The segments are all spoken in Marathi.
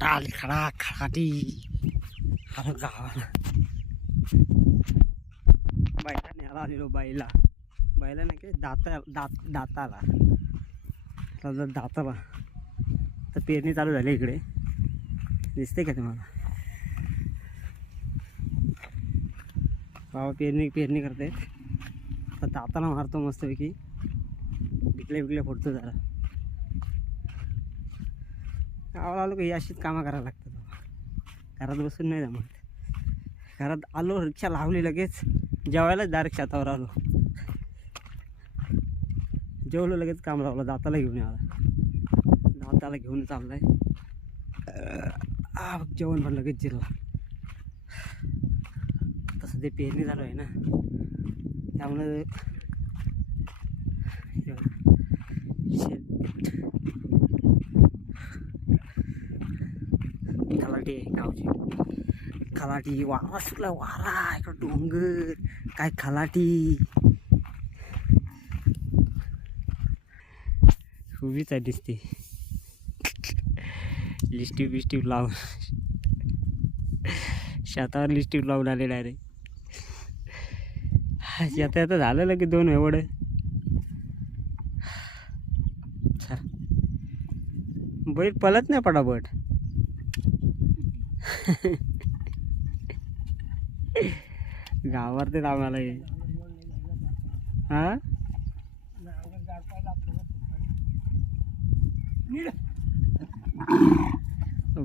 खडाली खडाखडाटी आलो गावाला. बाईला न्यायला आलेलो. बाईला नाही काय दाताला तर पेरणी चालू झाली इकडे. दिसते का तुम्हाला? बाबा पेरणी करते. आता दाताला मारतो मस्तपैकी. बिकले फोडतो जरा. गावाला आलो की अशीच कामं करायला लागतात बाबा. घरात बसून नाही जमत. घरात आलो, रिक्षा लावली, लगेच जेवायलाच डायरेक्ट शेतावर आलो. जेवलो, लगेच काम लावलं. दाताला घेऊन आला. दाताला घेऊन चाललाय. जेवण पण लगेच जिरला. तसं ते पेरणी चालू आहे ना, त्यामुळे खलाटी आहे गावची. खलाटी वारा सुटला. वारा इकडं डोंगर काय खलाटी. उभीच आहे दिसते. लिस्टिप लावून शेतावर लिस्टिप लावून आले डायरेक्ट. आता झालं की 2 एवढं. बैल पळत नाही पटापट. गावावर ते आम्हाला हा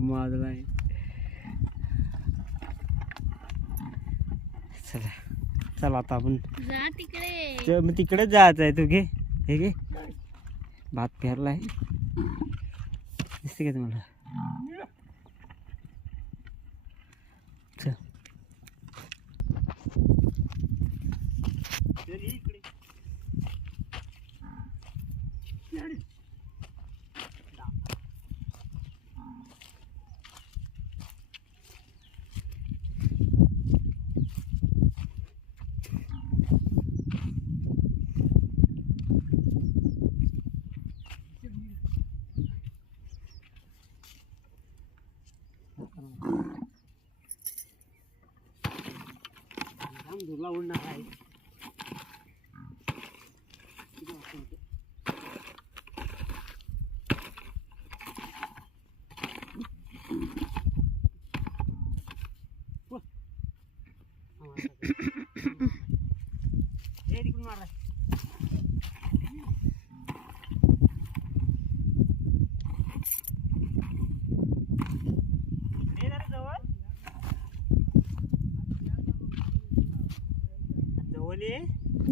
माझं नाही. चला आता आपण तिकडेच जायचं आहे. तू घे हे घे. भात पेरलाय. दिसते का तुम्हाला? चल दूरला उडणार आहे. हे तिकडून मारा.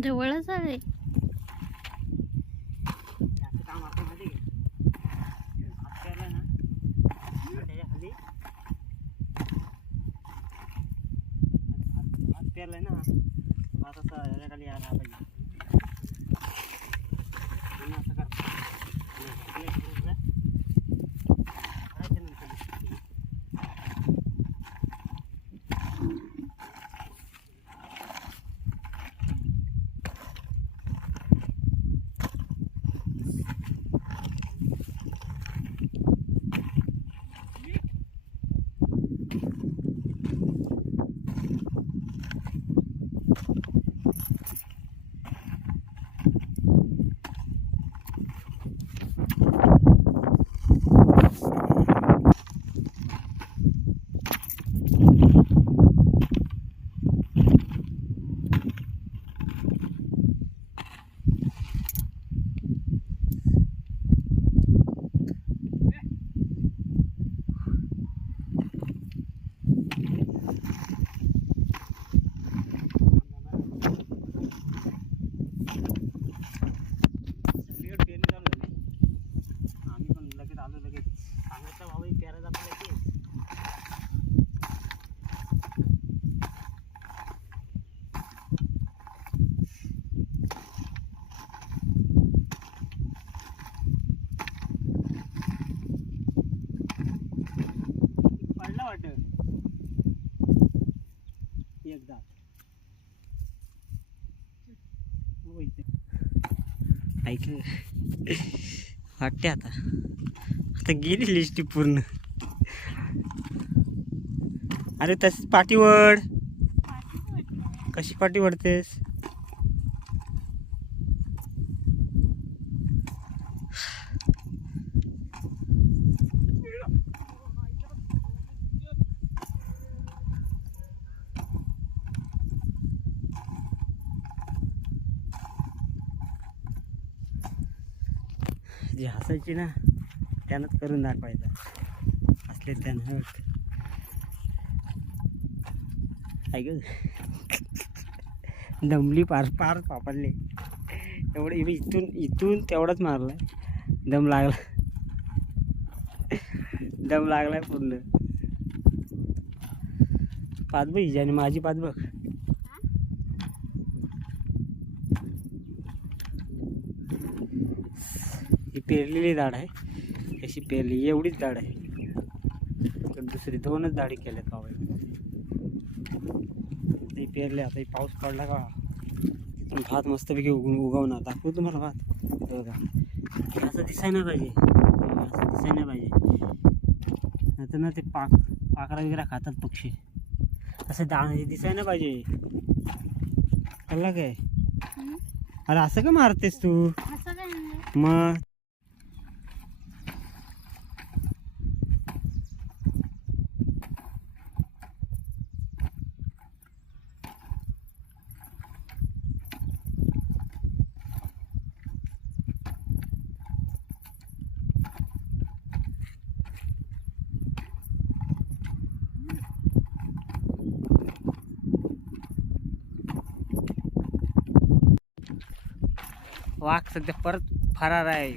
जवळच आहे. काम आपण मध्ये हात पेरलाय ना, त्याच्या खाली हात पेरलाय ना. हात असा ह्याच्या खाली यायला पाहिजे. असं कर. एकदा ऐक वाटते आता गेली लिस्ट पूर्ण. अरे तशीच पाठी वड. कशी पाठी वडतेस? जी हसायची ना त्यानंच करून दाखवायचं. असले त्यानं ऐक दमली पार पार पापडले. एवढं इथून इथून तेवढाच मारलाय. दम लागला. दम लागलाय पूर्ण. पाच बघ हिची आणि माझी पाच बघ. ही पेरलेली झाड आहे. कशी पेरली एवढीच झाड आहे. तर दुसरी दोनच झाडी केल्यात बाबा. ते पेरले. आता पाऊस पडला का तिथून भात मस्तपैकी उगवणार. दाखवू तुम्हाला भात. बघा असं दिसायला पाहिजे. असं दिसायला पाहिजे. नंतर ना ते पाखरा वगैरे खातात पक्षी. असं दिसायला पाहिजे. कळलं काय? अरे असं का मारतेस तू? मग वाघ सध्या परत फरार आहे.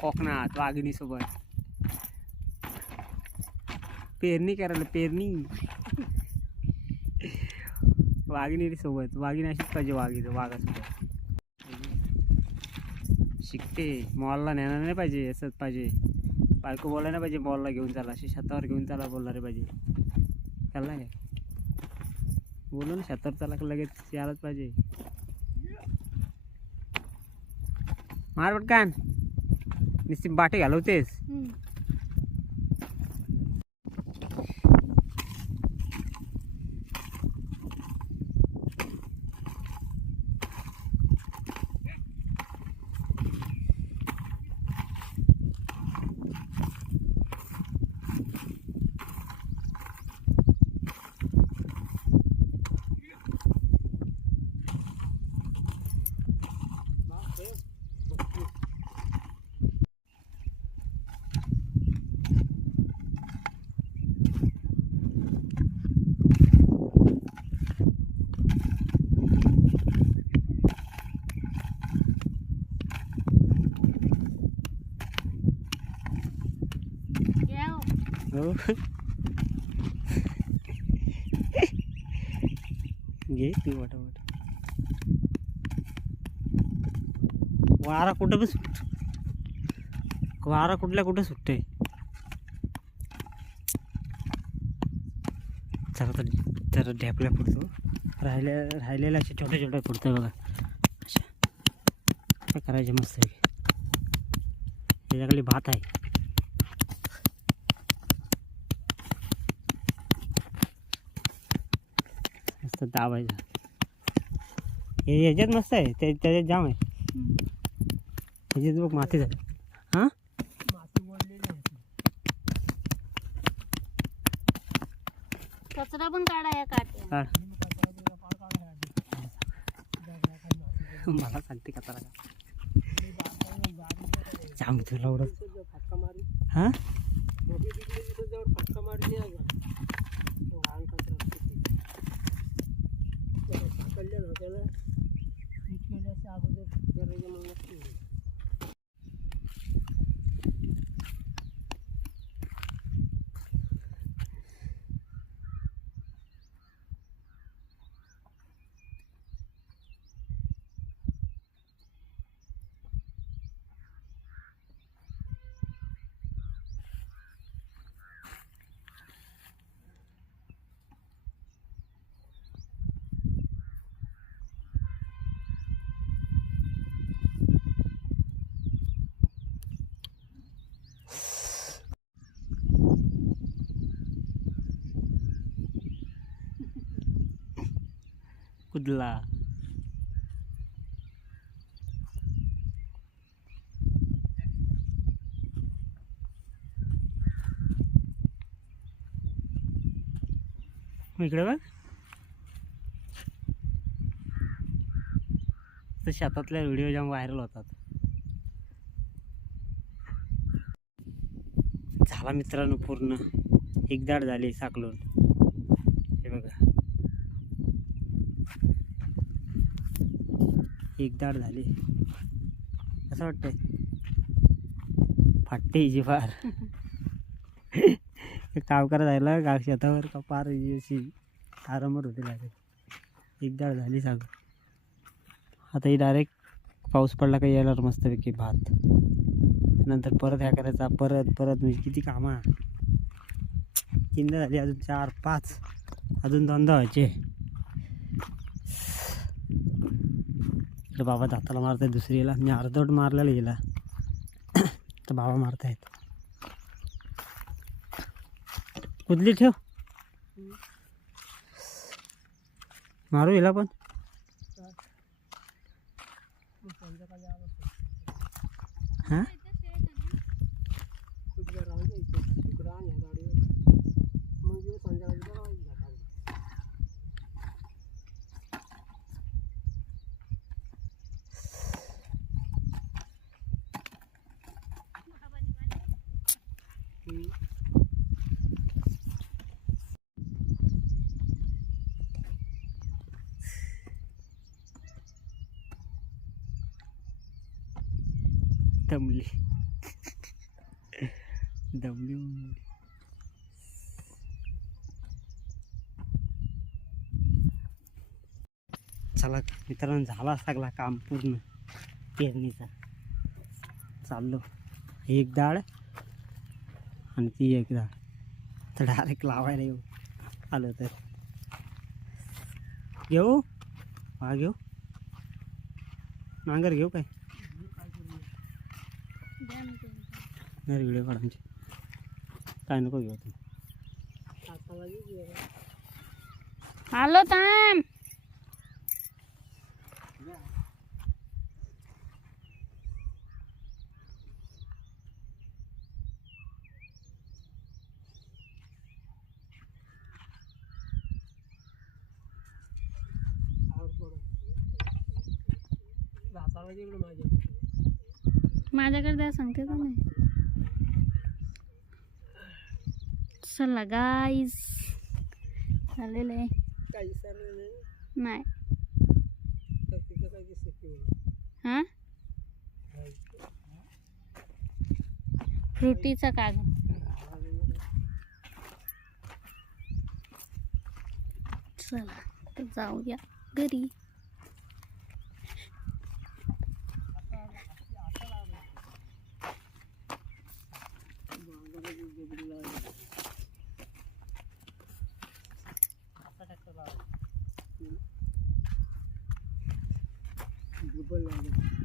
कोकणात वाघिणीसोबत पेरणी करायला. पेरणी वाघिणी सोबत. वाघिणी अशीच पाहिजे. वाघासोबत शिकते. मॉलला नेणार नाही पाहिजे. असंच पाहिजे. बायको बोलायला नाही पाहिजे मॉलला घेऊन चाला. अशी शेतावर घेऊन चाला बोलणारे पाहिजे. चालला काय बोलू ना शेतावर चाला लगेच यायलाच पाहिजे. मार पटकान. नुसती बाटे घालवतेस. हो घे तू वाटावाट. वारा कुठं पण सुट. वारा कुठल्या कुठं सुटते. जरा ढेपल्या फुटतो. राहिलेल्या असे छोटे छोटे फुटतं बघा. अशा काय करायचे मस्त. त्याच्याकडे भात आहे. मस्त दाबायचा. ह्याच्यात मस्त आहे. त्याच्यात जाम आहे. ह्याच्यात बघ माती झाली. हां कचरा पण काढा या काट्या. काढ. मला सांगते कचरा का जाम तुला एवढं. हां कुदला. इकडे बघ, तर शेतातल्या व्हिडिओ जाम व्हायरल होतात. झाला मित्रांनो पूर्ण, एक दाड झाली साकलून. हे बघा, एक दाड झाली. कसं वाटतंय? फाटते हिची फार. काम करा जायला गाव शेतावर का पार अशी आरामात होते लागेल. एक दाड झाली साग. आता ही डायरेक्ट पाऊस पडला का यायला मस्तपैकी भात. नंतर परत ह्या करायचा, परत परत म्हणजे किती कामं. 3दा झाली, अजून 4 5, अजून 2दा व्हायचे. तर बाबा दाताला मारतायत दुसरीला. मी अर्धवट मारलेला गेला तर बाबा मारतायत. कुदली ठेव, मारू हिला पण. हां दमली दमली. चला मित्रांनो, झाला सगळा काम पूर्ण पेरणीचा. चाललो एक दाड आणि ती एक दाड, तर डायरेक्ट लावायला येऊ आलो. तर घेऊ हा, घेऊ नांगर, घेऊ काय नाही व्हिडिओ काढायचे, काय नको घेऊ तुम्ही. आलो थांब. माझ्याकडे द्या, सांगते का नाही. चला गाईस, झालेलं आहे. नाही हां, फ्रुटीचा कागद. चला तर जाऊया घरी. लागेल.